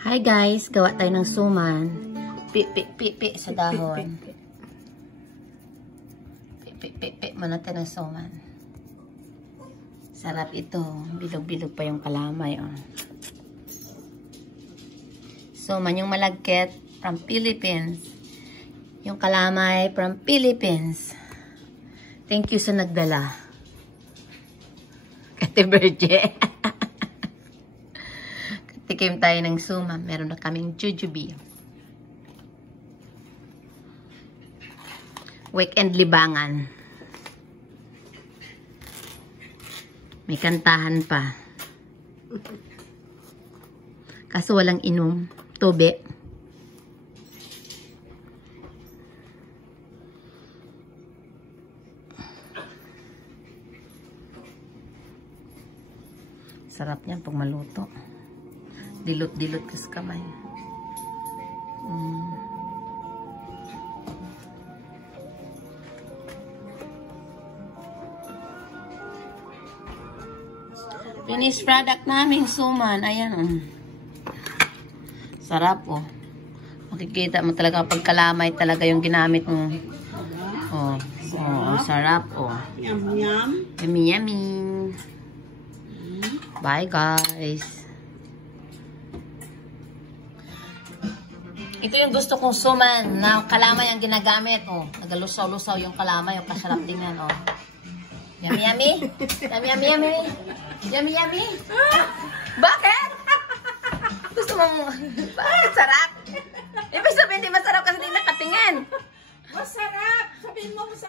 Hi guys, gawa tayo ng suman. Pi sa dahon. Pi muna tayo ng suman. Sarap ito. Bilog-bilog pa yung kalamay. Oh. Suman yung malagkit from Philippines. Yung kalamay from Philippines. Thank you sa nagdala. Kate Berge. Tikim tayo ng suman. Meron na kaming jujube. Weekend libangan. May kantahan pa. Kaso walang inom. Tobe. Sarap niyan pag maluto. Dilot-dilot ka sa kamay. Finished product namin, suman. Ayan. Sarap, oh. Makikita mo talaga pag kalamay talaga yung ginamit mo. Oh, sarap, oh. Yum, yum. Yummy, yummy. Bye, guys. Ito yung gusto kong suman na kalamay ang ginagamit. Oh, nagalusaw-lusaw yung kalamay. Yung kasarap din yan, oh. Yummy, yummy. Yummy, yummy, yummy. Yummy, yummy. Bakit? Gusto mong... Bakit sarap? Ibig sabihin, di masarap kasi di nakatingin. Masarap! Sabihin mo masarap.